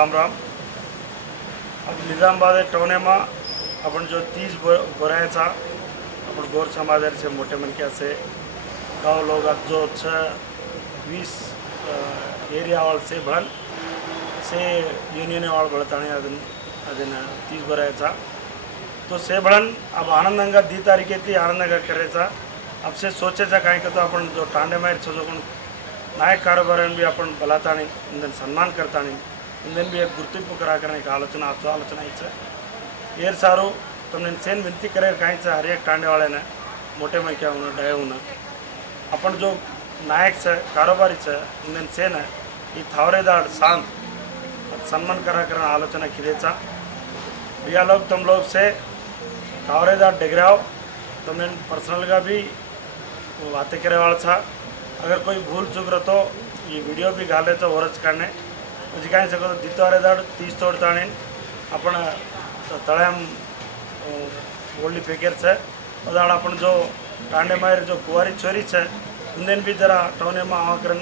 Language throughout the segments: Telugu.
राम राम। अब निज़ामबाद टाउन में अपन जो 30 बोरायचा अपन गोर समाज से मोठे मनक्या से गाँव लोग जो 20 एरिया वाल से भन से यूनियन वाल बढ़ताने अदन 30 बोरायचा तो से बढ़न अब आनंदंगा 2 तारीख थी आनंदंगा करायचा। अब से सोचेचा काय का तो अपन जो टांडे मायर जो नायक कारोबार भी अपन बलातानी इंदन सन्मान करतानी इंदन भी एक गुर्तिंपु करा करने का आलोचना आलोचना येर सारो तुमने सेन विनती करे कहीं हर एक टांडे वाले ने मोटे में क्या होना डहे होना अपन जो नायक से कारोबारी से इंदन सेन है ये थावरेदार शांत सन्मान करा करना आलोचना किदेचा भैया लोग तुम लोग से थावरेदार डिगराव तुमने पर्सनल का भी बातें करे वाला था। अगर कोई भूल चूक रहा तो ये वीडियो भी घाले तो वरच काढणे म्हणजे काय सको दितवारेदार 30 तोडताने आपण तळ्याम ओल्डी फेकेर है अदाड़ अपन जो टांडे मायर जो कुवारी छोरी है इंदन भी जरा टाउने में आवाकरण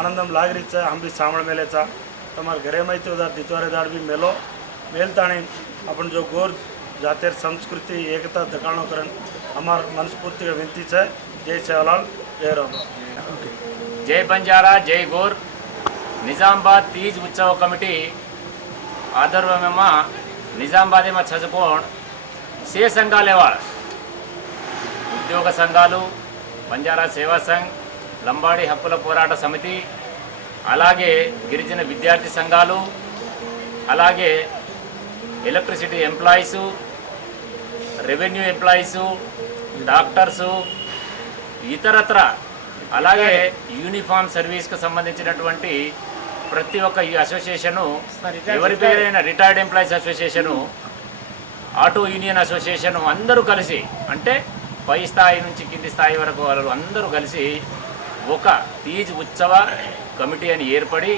आनंदम लाग रही है हम भी सांभळ मेलेचा तमार घरे में तो उधर दितवारेदार भी मेलो मेलताने अपन जो गोर जातेर संस्कृति एकता दकाणो करन हमार मनस्फूर्ति का विनती है। जय सेवालाल जय राम। जय बंजारा जय गोर। निजामबाद तीज उत्सव कमिटी आदर्भमा निजामबाद में छजकोण से संघालेवाळ उद्योग संघालु बंजारा सेवा संघ लंबाड़ी हक्कुల పోరాట समिति అలాగే గిరిజన విద్యార్థి సంఘాలు అలాగే electricity employees revenue employees doctors ఇతరత్ర అలాగే యూనిఫామ్ సర్వీస్కి సంబంధించినటువంటి ప్రతి ఒక్క ఈ అసోసియేషను ఎవరి పేరైన retired employees association auto union association అందరూ కలిసి అంటే పై స్థాయి నుంచి కింది స్థాయి వరకు వాళ్ళు అందరూ కలిసి ఒక తీజ్ ఉత్సవ కమిటీ అని ఏర్పడి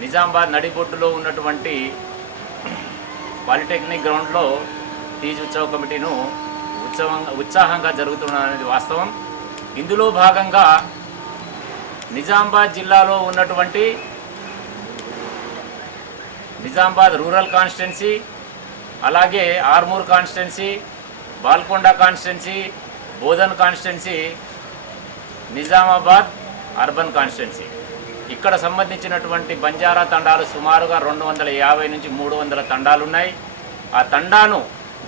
నిజామాబాద్ నడిబొడ్డులో ఉన్నటువంటి పాలిటెక్నిక్ గ్రౌండ్లో తీజ్ ఉత్సవ కమిటీను ఉత్సాహంగా జరుగుతున్నది వాస్తవం। ఇందులో భాగంగా నిజామాబాద్ జిల్లాలో ఉన్నటువంటి నిజామాబాద్ రూరల్ కాన్స్టిట్యున్సీ అలాగే Armoor constituency Balkonda constituency Bodhan constituency Nizamabad urban constituency ఇక్కడ సంబంధించినటువంటి బంజారా తండాలు సుమారుగా 250 నుంచి 300 తండాలు ఉన్నాయి। ఆ తండాను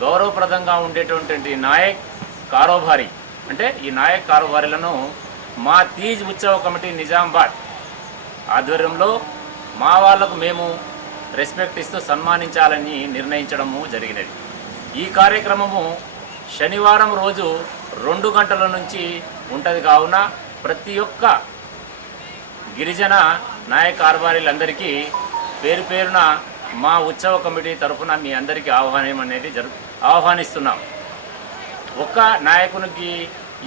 గౌరవప్రదంగా ఉండేటువంటి నాయక్ కారోబారి అంటే ఈ నాయక్ కారోబారీలను మా తీజ్ ఉత్సవ కమిటీ నిజామాబాద్ ఆధ్వర్యంలో మా వాళ్ళకు మేము రెస్పెక్ట్ ఇస్తూ సన్మానించాలని నిర్ణయించడము జరిగినది। ఈ కార్యక్రమము శనివారం రోజు 2 గంటల నుంచి ఉంటుంది కావున ప్రతి ఒక్క గిరిజన నాయక కారోబారీలందరికీ పేరు పేరున మా ఉత్సవ కమిటీ తరఫున మీ అందరికీ ఆహ్వానం అనేది ఆహ్వానిస్తున్నాం। ఒక్క నాయకునికి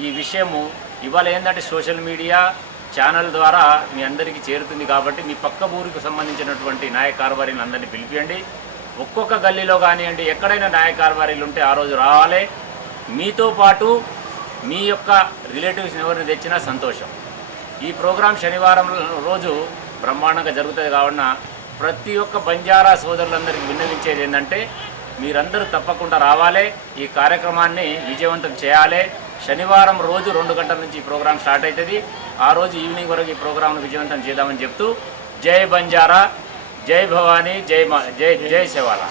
ఈ విషయము ఇవాళ ఏంటంటే సోషల్ మీడియా ఛానల్ ద్వారా మీ అందరికీ చేరుతుంది కాబట్టి మీ పక్క ఊరికి సంబంధించినటువంటి నాయక కారోబారీలను అందరినీ పిలిపియండి। ఒక్కొక్క గల్లీలో కానివ్వండి ఎక్కడైనా నాయక కారోబారీలు ఉంటే ఆ రోజు రావాలి। మీతో పాటు మీ యొక్క రిలేటివ్స్ని ఎవరిని తెచ్చినా సంతోషం। ఈ ప్రోగ్రాం శనివారం రోజు బ్రహ్మాండంగా జరుగుతుంది కావున ప్రతి ఒక్క బంజారా సోదరులందరికీ విన్నవించేది ఏంటంటే మీరందరూ తప్పకుండా రావాలి, ఈ కార్యక్రమాన్ని విజయవంతం చేయాలి। శనివారం రోజు 2 గంటల నుంచి ఈ ప్రోగ్రాం స్టార్ట్ అవుతుంది। ఆ రోజు ఈవినింగ్ వరకు ఈ ప్రోగ్రాంను విజయవంతం చేద్దామని చెప్తూ జై బంజారా, జై భవానీ, జై సేవాలా।